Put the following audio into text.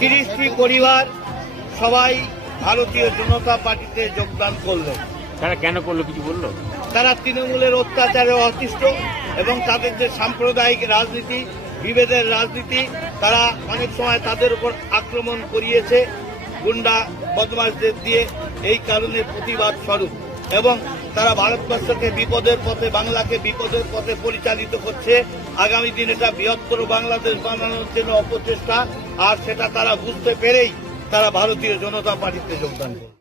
তিরিশটি পরিবার সবাই ভারতীয় জনতা পার্টিতে যোগদান করলেন। তারা কেন করলো কিছু বললো? তারা তৃণমূলের অত্যাচারে অতিষ্ঠ এবং তাদের যে সাম্প্রদায়িক রাজনীতি, বিভেদের রাজনীতি, তারা অনেক সময় তাদের উপর আক্রমণ করিয়েছে গুন্ডা বদমাশদের দিয়ে, এই কারণে প্রতিবাদ স্বরূপ। এবং তারা ভারতবর্ষকে বিপদের পথে, বাংলাকে বিপদের পথে পরিচালিত করছে। আগামী দিন এটা বৃহত্তর বাংলাদেশ বানানোর জন্য অপচেষ্টা, আর সেটা তারা বুঝতে পেরেই তারা ভারতীয় জনতা পার্টিতে যোগদান করবে।